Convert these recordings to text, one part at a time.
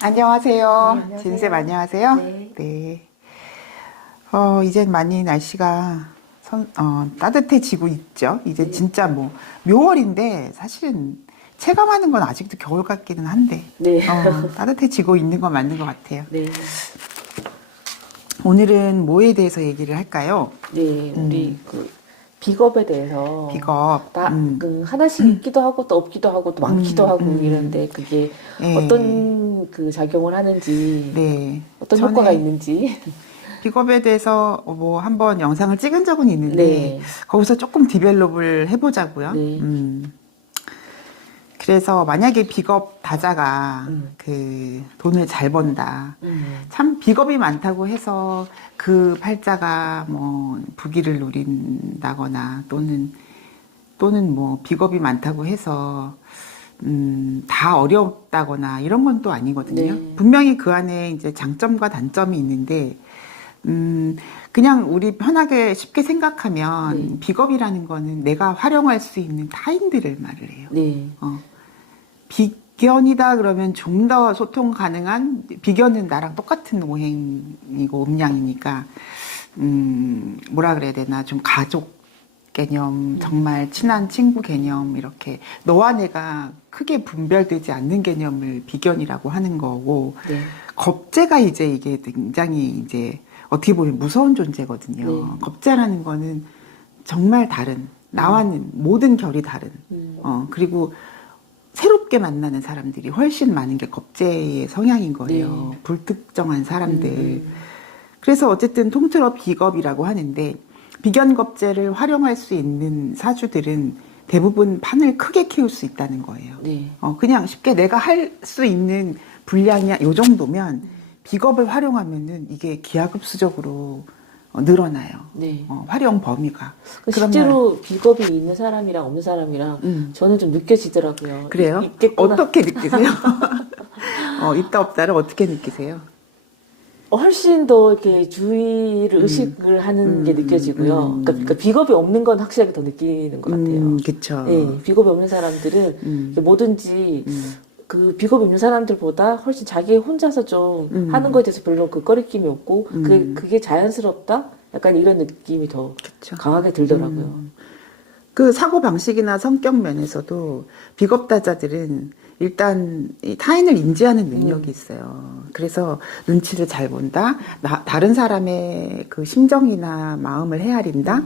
안녕하세요. 안녕하세요. 진쌤 안녕하세요. 네. 네. 이젠 많이 날씨가 따뜻해지고 있죠. 이제 네. 진짜 뭐 묘월인데 사실은 체감하는 건 아직도 겨울 같기는 한데 네. 따뜻해지고 있는 건 맞는 것 같아요. 네. 오늘은 뭐에 대해서 얘기를 할까요? 네. 우리 비겁에 대해서 비겁. 하나씩 있기도 하고 또 없기도 하고 또 많기도 하고 이런데 그게 예. 어떤 작용을 하는지 네. 어떤 효과가 있는지. 비겁에 대해서 뭐 한번 영상을 찍은 적은 있는데 네. 거기서 조금 디벨롭을 해보자고요. 네. 그래서 만약에 비겁 다자가 그 돈을 잘 번다. 참 비겁이 많다고 해서 그 팔자가 뭐 부귀를 누린다거나 또는 뭐 비겁이 많다고 해서 다 어렵다거나 이런 건 또 아니거든요. 네. 분명히 그 안에 이제 장점과 단점이 있는데 그냥 우리 편하게 쉽게 생각하면 네. 비겁이라는 거는 내가 활용할 수 있는 타인들을 말을 해요. 네. 비견이다 그러면 좀 더 소통 가능한, 비견은 나랑 똑같은 오행이고 음양이니까 뭐라 그래야 되나, 좀 가족 개념, 정말 친한 친구 개념, 이렇게 너와 내가 크게 분별되지 않는 개념을 비견이라고 하는 거고, 네. 겁재가 이제 이게 굉장히 이제 어떻게 보면 무서운 존재거든요. 네. 겁재라는 거는 정말 다른, 나와는 모든 결이 다른, 그리고 새롭게 만나는 사람들이 훨씬 많은 게 겁재의 성향인 거예요. 네. 불특정한 사람들. 그래서 어쨌든 통틀어 비겁이라고 하는데, 비견겁재를 활용할 수 있는 사주들은 대부분 판을 크게 키울 수 있다는 거예요. 네. 그냥 쉽게 내가 할 수 있는 분량이 요 정도면 비겁을 활용하면은 이게 기하급수적으로 늘어나요. 네. 활용 범위가. 실제로 비겁이 있는 사람이랑 없는 사람이랑 저는 좀 느껴지더라고요. 그래요? 있겠구나. 어떻게 느끼세요? 있다 없다를 어떻게 느끼세요? 훨씬 더 이렇게 주의를 의식을 하는 게 느껴지고요. 그러니까 비겁이 없는 건 확실하게 더 느끼는 것 같아요. 그쵸. 네, 비겁이 없는 사람들은 뭐든지 그 비겁이 없는 사람들보다 훨씬 자기 혼자서 좀 하는 거에 대해서 별로 그 꺼리낌이 없고 그게 자연스럽다? 약간 이런 느낌이 더 그쵸. 강하게 들더라고요. 그 사고 방식이나 성격 면에서도 비겁다자들은 일단 이 타인을 인지하는 능력이 있어요. 그래서 눈치를 잘 본다. 다른 사람의 그 심정이나 마음을 헤아린다.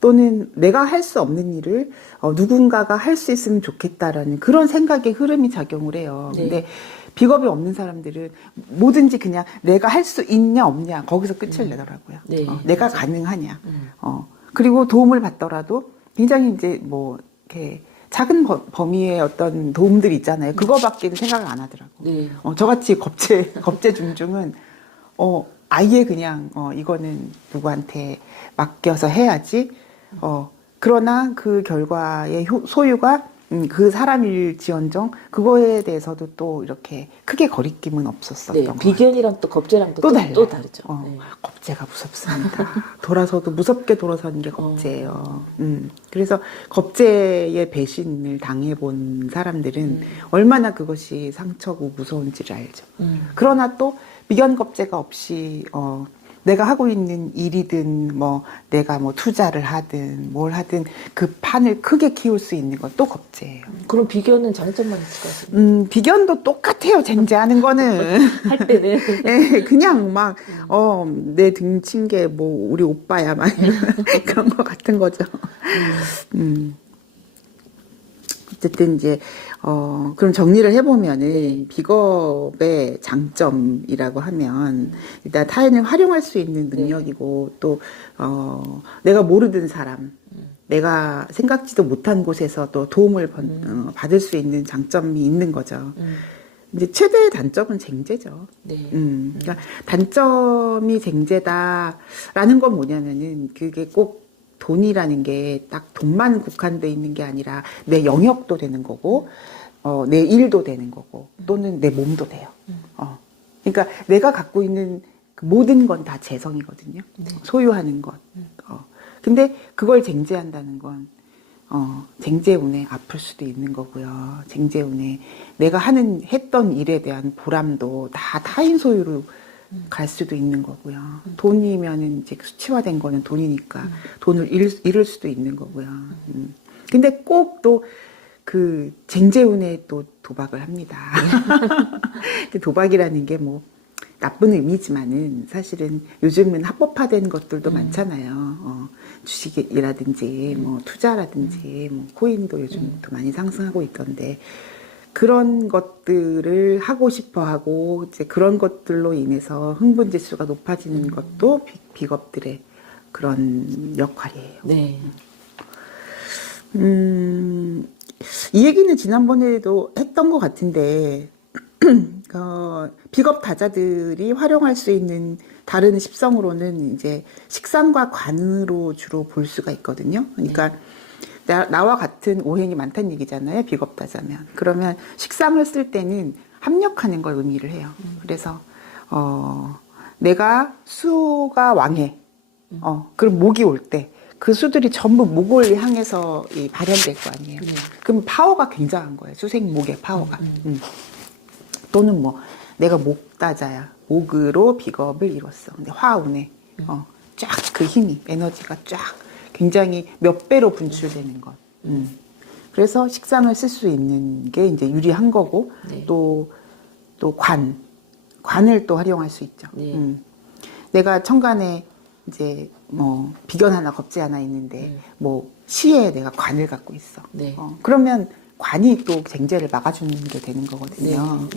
또는 내가 할 수 없는 일을 누군가가 할 수 있으면 좋겠다라는 그런 생각의 흐름이 작용을 해요. 네. 근데 비겁이 없는 사람들은 뭐든지 그냥 내가 할 수 있냐 없냐 거기서 끝을 내더라고요. 네, 내가 맞아. 가능하냐. 그리고 도움을 받더라도 굉장히 이제 뭐 이렇게 작은 범위의 어떤 도움들이 있잖아요. 그거밖에는 생각을 안 하더라고. 네. 저같이 겁재 중중은 아예 그냥 이거는 누구한테 맡겨서 해야지. 그러나 그 결과의 소유가 그 사람일지언정 그거에 대해서도 또 이렇게 크게 거리낌은 없었었던 네, 것 비견이랑 또 겁재랑 또 다르죠. 네. 겁재가 무섭습니다. 돌아서도 무섭게 돌아서는 게 겁재예요. 그래서 겁재의 배신을 당해본 사람들은 얼마나 그것이 상처고 무서운지를 알죠. 그러나 또 비견 겁재가 없이 내가 하고 있는 일이든 뭐 내가 뭐 투자를 하든 뭘 하든 그 판을 크게 키울 수 있는 건 또 겁재예요. 그럼 비견은 장점만 있을 것 같아요. 비견도 똑같아요. 쟁제하는 거는. 할 때는. 예, 그냥 막, 내 등친 게 뭐, 우리 오빠야, 막, 이런, 그런 거 같은 거죠. 어쨌든 이제, 그럼 정리를 해보면은, 비겁의 장점이라고 하면, 일단 타인을 활용할 수 있는 능력이고, 또, 내가 모르는 사람, 내가 생각지도 못한 곳에서 또 도움을 받을 수 있는 장점이 있는 거죠. 이제 최대의 단점은 쟁제죠. 네. 그러니까 단점이 쟁제다라는 건 뭐냐면은 그게 꼭 돈이라는 게 딱 돈만 국한돼 있는 게 아니라 내 영역도 되는 거고, 내 일도 되는 거고, 또는 내 몸도 돼요. 그러니까 내가 갖고 있는 그 모든 건 다 재성이거든요. 소유하는 것. 근데 그걸 쟁제한다는 건 쟁제운에 아플 수도 있는 거고요. 쟁제운에 내가 했던 일에 대한 보람도 다 타인 소유로 갈 수도 있는 거고요. 돈이면은 이제 수치화된 거는 돈이니까 돈을 잃을 수도 있는 거고요. 근데 꼭 또 그 쟁제운에 또 도박을 합니다. 근데 도박이라는 게 뭐 나쁜 의미지만은 사실은 요즘은 합법화된 것들도 많잖아요. 주식이라든지 뭐 투자라든지 뭐 코인도 요즘 또 많이 상승하고 있던데 그런 것들을 하고 싶어 하고 이제 그런 것들로 인해서 흥분 지수가 높아지는 것도 비겁들의 그런 역할이에요. 네. 이 얘기는 지난번에도 했던 것 같은데 비겁 다자들이 활용할 수 있는 다른 십성으로는 이제 식상과 관으로 주로 볼 수가 있거든요. 그러니까 나와 같은 오행이 많다는 얘기잖아요. 비겁 다자면. 그러면 식상을 쓸 때는 합력하는 걸 의미를 해요. 그래서 내가 수가 왕해. 그럼 목이 올 때 그 수들이 전부 목을 향해서 발현될 거 아니에요. 그럼 파워가 굉장한 거예요. 수생목의 파워가. 또는 뭐 내가 목다자야. 목으로 비겁을 이뤘어. 근데 화운에 쫙 그 힘이 에너지가 쫙 굉장히 몇 배로 분출되는 것. 그래서 식상을 쓸 수 있는 게 이제 유리한 거고 네. 또 관을 또 활용할 수 있죠. 네. 내가 천간에 이제 뭐 비견 하나 겁재 하나 있는데 뭐 시에 내가 관을 갖고 있어. 네. 그러면 관이 또 쟁제를 막아주는 게 되는 거거든요.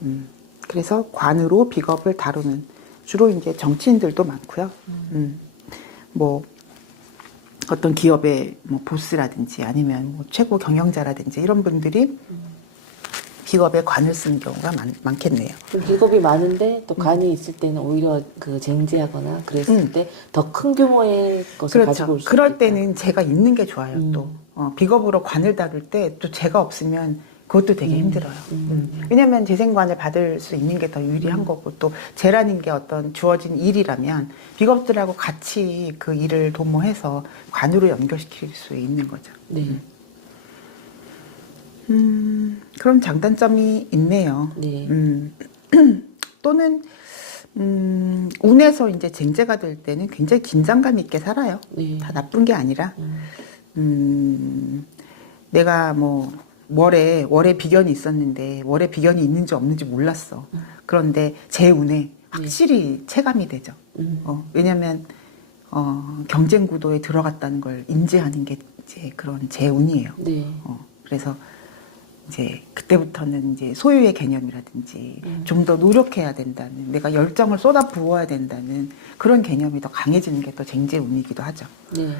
네. 그래서 관으로 비겁을 다루는 주로 이제 정치인들도 많고요. 뭐 어떤 기업의 뭐 보스라든지 아니면 뭐 최고 경영자라든지 이런 분들이 비겁에 관을 쓰는 경우가 많겠네요. 그럼 비겁이 많은데 또 관이 있을 때는 오히려 그 쟁제하거나 그랬을 때 더 큰 규모의 것을 가지고 그렇죠. 올 수 그럴 있다. 때는 제가 있는 게 좋아요. 또 비겁으로 관을 다룰 때 또 제가 없으면 그것도 되게 힘들어요. 왜냐하면 재생관을 받을 수 있는 게 더 유리한 거고 또 재라는 게 어떤 주어진 일이라면 비겁들하고 같이 그 일을 도모해서 관으로 연결시킬 수 있는 거죠. 네. 그런 장단점이 있네요. 네. 또는 운에서 이제 쟁제가 될 때는 굉장히 긴장감 있게 살아요. 네. 다 나쁜 게 아니라 내가 뭐 월에 비견이 있었는데 월에 비견이 있는지 없는지 몰랐어. 그런데 제 운에 확실히 체감이 되죠. 왜냐하면 경쟁 구도에 들어갔다는 걸 인지하는 게 이제 그런 제 운이에요. 네. 그래서 이제 그때부터는 이제 소유의 개념이라든지 좀 더 노력해야 된다는, 내가 열정을 쏟아 부어야 된다는 그런 개념이 더 강해지는 게 또 쟁제 운이기도 하죠. 네.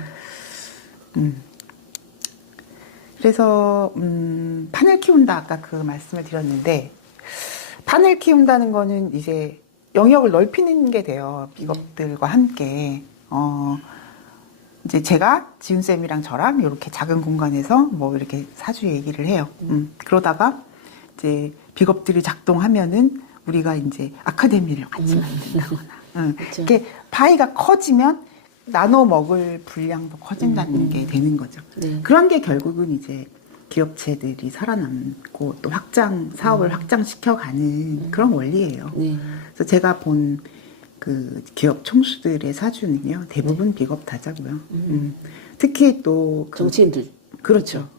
그래서 판을 키운다 아까 그 말씀을 드렸는데 판을 키운다는 거는 이제 영역을 넓히는 게 돼요. 비겁들과 함께. 이제 제가 지훈쌤이랑 저랑 이렇게 작은 공간에서 뭐 이렇게 사주 얘기를 해요. 그러다가 이제 비겁들이 작동하면은 우리가 이제 아카데미를 같이 만든다거나. 그쵸. 이렇게 파이가 커지면 나눠 먹을 분량도 커진다는 게 되는 거죠. 네. 그런 게 결국은 이제 기업체들이 살아남고 또 사업을 확장시켜가는 그런 원리예요. 네. 그래서 제가 본 그 기업 총수들의 사주는요, 대부분 비겁 다자고요. 특히 또 정치인들. 그렇죠.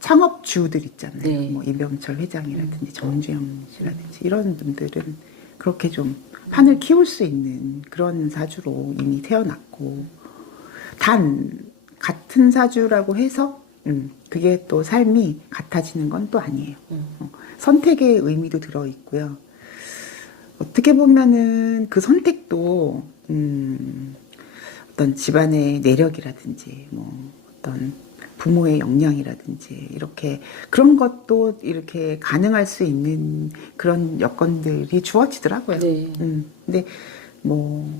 창업주들 있잖아요. 네. 뭐 이병철 회장이라든지 정주영 씨라든지 이런 분들은 그렇게 좀 판을 키울 수 있는 그런 사주로 이미 태어났고, 단 같은 사주라고 해서 그게 또 삶이 같아지는 건 또 아니에요. 선택의 의미도 들어 있고요. 어떻게 보면은 그 선택도 어떤 집안의 내력이라든지 뭐 어떤 부모의 역량이라든지 이렇게 그런 것도 이렇게 가능할 수 있는 그런 여건들이 주어지더라고요. 네. 근데 뭐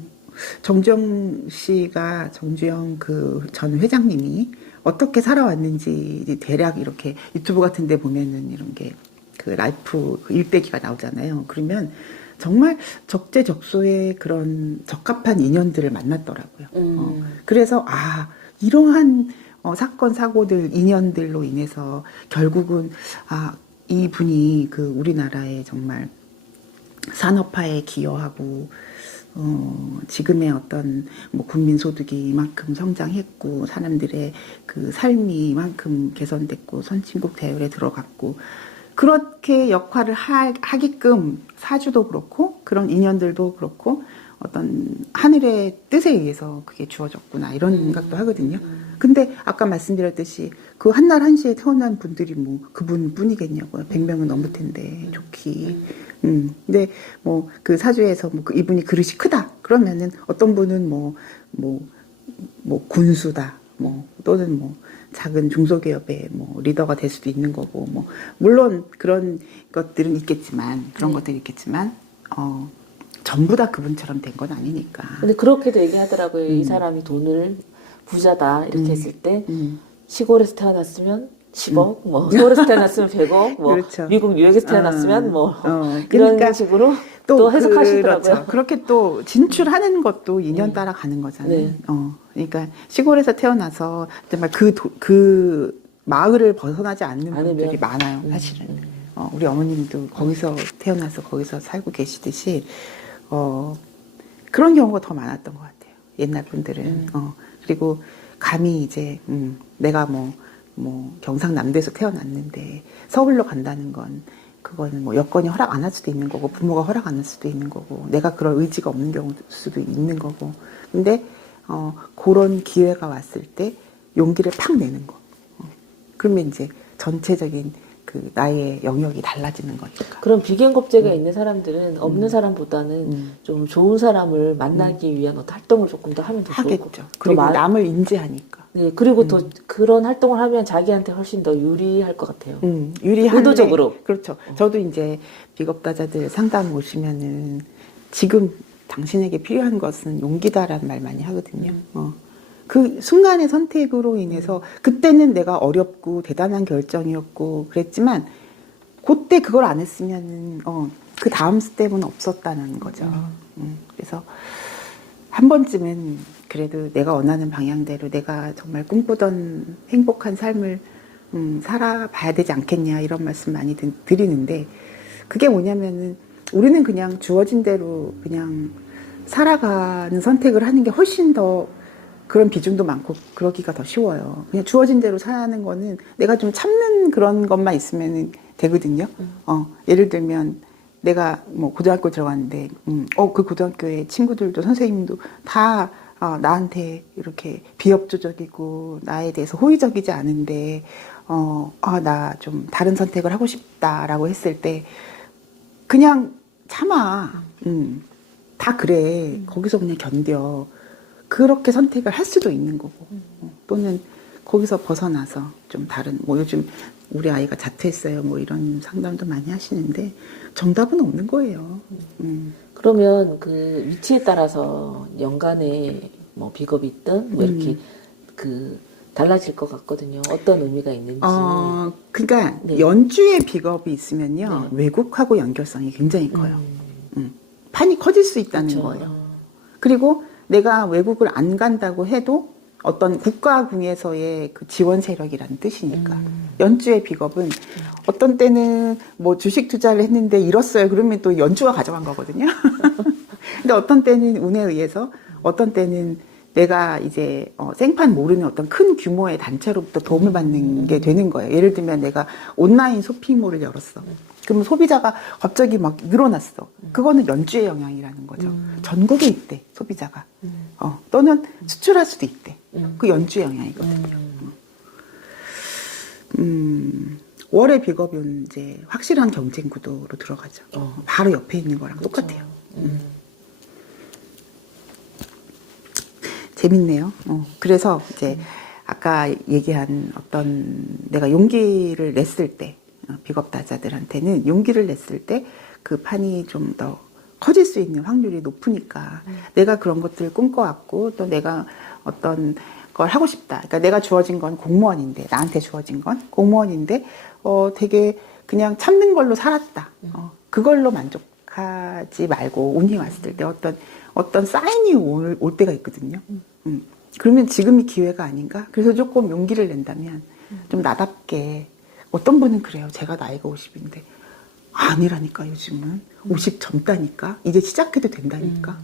정주영 씨가 정주영 그 전 회장님이 어떻게 살아왔는지 대략 이렇게 유튜브 같은 데 보면은 이런 게 그 라이프 그 일대기가 나오잖아요. 그러면 정말 적재적소의 그런 적합한 인연들을 만났더라고요. 그래서 이러한 사건, 사고들, 인연들로 인해서 결국은 이분이 그 우리나라의 정말 산업화에 기여하고 지금의 어떤 뭐 국민 소득이 이만큼 성장했고 사람들의 그 삶이 이만큼 개선됐고 선진국 대열에 들어갔고 그렇게 역할을 하게끔 사주도 그렇고 그런 인연들도 그렇고 어떤 하늘의 뜻에 의해서 그게 주어졌구나 이런 생각도 하거든요. 근데 아까 말씀드렸듯이 그 한날 한시에 태어난 분들이 뭐 그분 뿐이겠냐고요. 100명은 넘을 텐데 좋기. 근데 뭐 그 사주에서 뭐 이분이 그릇이 크다 그러면은 어떤 분은 뭐 군수다 뭐 또는 뭐 작은 중소기업의 뭐 리더가 될 수도 있는 거고 뭐 물론 그런 것들은 있겠지만 것들이 있겠지만 전부 다 그분처럼 된 건 아니니까. 근데 그렇게도 얘기하더라고요. 이 사람이 돈을 부자다 이렇게 했을 때 시골에서 태어났으면 10억, 뭐 서울에서 태어났으면 100억, 뭐 그렇죠. 미국 뉴욕에서 태어났으면 뭐 그러니까 이런 식으로 또 해석하시더라고요. 그렇죠. 그렇게 또 진출하는 것도 인연 따라 가는 거잖아요. 네. 그러니까 시골에서 태어나서 정말 그 마을을 벗어나지 않는 분들이 많아요, 사실은. 우리 어머님도 거기서 태어나서 거기서 살고 계시듯이 그런 경우가 더 많았던 것 같아요. 옛날 분들은. 그리고 감히 이제 내가 뭐 경상남도에서 태어났는데 서울로 간다는 건 그거는 뭐 여건이 허락 안 할 수도 있는 거고 부모가 허락 안 할 수도 있는 거고 내가 그럴 의지가 없는 경우일 수도 있는 거고 근데 그런 기회가 왔을 때 용기를 팍 내는 거 그러면 이제 전체적인 그 나의 영역이 달라지는 거니까. 그런 비견겁제가 있는 사람들은 없는 사람보다는 좀 좋은 사람을 만나기 위한 어떤 활동을 조금 더 하면 더 좋을 것 같아요. 그리고 남을 인지하니까. 네, 그리고 더 그런 활동을 하면 자기한테 훨씬 더 유리할 것 같아요. 유리한데 의도적으로. 그렇죠. 저도 이제 비겁다자들 상담 오시면은 지금 당신에게 필요한 것은 용기다라는 말 많이 하거든요. 그 순간의 선택으로 인해서 그때는 내가 어렵고 대단한 결정이었고 그랬지만 그때 그걸 안 했으면은 그 다음 스텝은 없었다는 거죠. 그래서 한 번쯤은 그래도 내가 원하는 방향대로 내가 정말 꿈꾸던 행복한 삶을 살아봐야 되지 않겠냐 이런 말씀 많이 드리는데 그게 뭐냐면은 우리는 그냥 주어진 대로 그냥 살아가는 선택을 하는 게 훨씬 더 그런 비중도 많고 그러기가 더 쉬워요. 그냥 주어진 대로 사는 거는 내가 좀 참는 그런 것만 있으면 되거든요. 예를 들면 내가 뭐 고등학교 들어갔는데 그 고등학교에 친구들도 선생님도 다 나한테 이렇게 비협조적이고 나에 대해서 호의적이지 않은데 나 좀 다른 선택을 하고 싶다라고 했을 때 그냥 참아. 다 그래. 거기서 그냥 견뎌. 그렇게 선택을 할 수도 있는 거고 또는 거기서 벗어나서 좀 다른 뭐 요즘 우리 아이가 자퇴했어요 뭐 이런 상담도 많이 하시는데 정답은 없는 거예요. 그러면 그 위치에 따라서 연간에 뭐 비겁이 있든 뭐 이렇게 그 달라질 것 같거든요. 어떤 의미가 있는지. 그러니까 네. 연주의 비겁이 있으면요 외국하고 연결성이 굉장히 커요. 판이 커질 수 있다는 그렇죠. 거예요. 그리고 내가 외국을 안 간다고 해도 어떤 국가궁에서의 그 지원 세력이라는 뜻이니까 연주의 비겁은 어떤 때는 뭐 주식 투자를 했는데 잃었어요. 그러면 또 연주가 가져간 거거든요. 근데 어떤 때는 운에 의해서 어떤 때는 내가 이제 생판 모르는 어떤 큰 규모의 단체로부터 도움을 받는 게 되는 거예요. 예를 들면 내가 온라인 쇼핑몰을 열었어. 그러면 소비자가 갑자기 막 늘어났어. 그거는 연주의 영향이라는 거죠. 전국에 있대, 소비자가. 또는 수출할 수도 있대. 그 연주의 영향이거든요. 월의 비겁은 이제 확실한 경쟁 구도로 들어가죠. 바로 옆에 있는 거랑 그렇죠. 똑같아요. 재밌네요. 그래서 이제 아까 얘기한 어떤 내가 용기를 냈을 때 비겁다자들한테는 용기를 냈을 때 그 판이 좀 더 커질 수 있는 확률이 높으니까 내가 그런 것들을 꿈꿔왔고 또 내가 어떤 걸 하고 싶다. 그러니까 내가 주어진 건 공무원인데 나한테 주어진 건 공무원인데 되게 그냥 참는 걸로 살았다. 그걸로 만족하지 말고 운이 왔을 때 어떤 사인이 올 때가 있거든요. 그러면 지금이 기회가 아닌가? 그래서 조금 용기를 낸다면 좀 나답게 어떤 분은 그래요. 제가 나이가 50인데 아니라니까 요즘은 50 젊다니까 이제 시작해도 된다니까.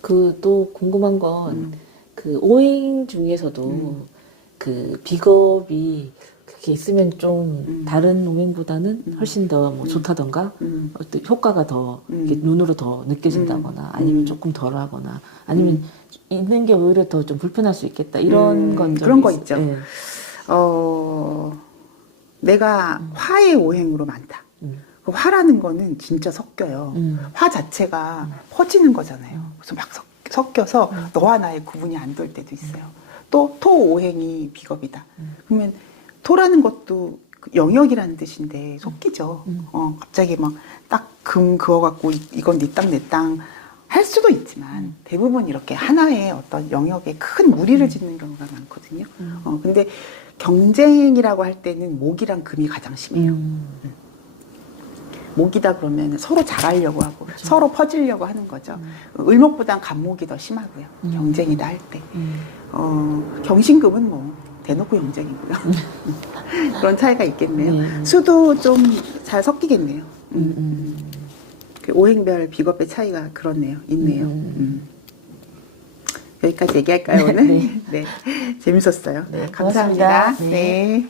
그 또 궁금한 건 그 오행 중에서도 그 비겁이 그게 있으면 좀 다른 오행보다는 훨씬 더 뭐 좋다던가 어떤 효과가 더 이렇게 눈으로 더 느껴진다거나 아니면 조금 덜하거나 아니면 있는 게 오히려 더 좀 불편할 수 있겠다 이런 건 좀 그런 거 있죠. 예. 내가 화의 오행으로 많다. 그 화라는 거는 진짜 섞여요. 화 자체가 퍼지는 거잖아요. 그래서 막 섞여서 너와 나의 구분이 안 될 때도 있어요. 또 토 오행이 비겁이다. 그러면 토라는 것도 그 영역이라는 뜻인데 섞이죠. 갑자기 막 딱 금 그어갖고 이건 네 땅 내 땅 할 수도 있지만 대부분 이렇게 하나의 어떤 영역에 큰 무리를 짓는 경우가 많거든요. 근데 경쟁이라고 할 때는 목이랑 금이 가장 심해요. 목이다 그러면 서로 잘하려고 하고 서로 퍼지려고 하는 거죠. 을목보단 간목이 더 심하고요. 경쟁이다 할 때. 경신금은 뭐 대놓고 경쟁이고요. 그런 차이가 있겠네요. 수도 좀 잘 섞이겠네요. 그 오행별 비겁의 차이가 그렇네요. 있네요. 여기까지 얘기할까요 오늘? 네. 네. 재밌었어요. 네, 감사합니다. 고맙습니다. 네. 네.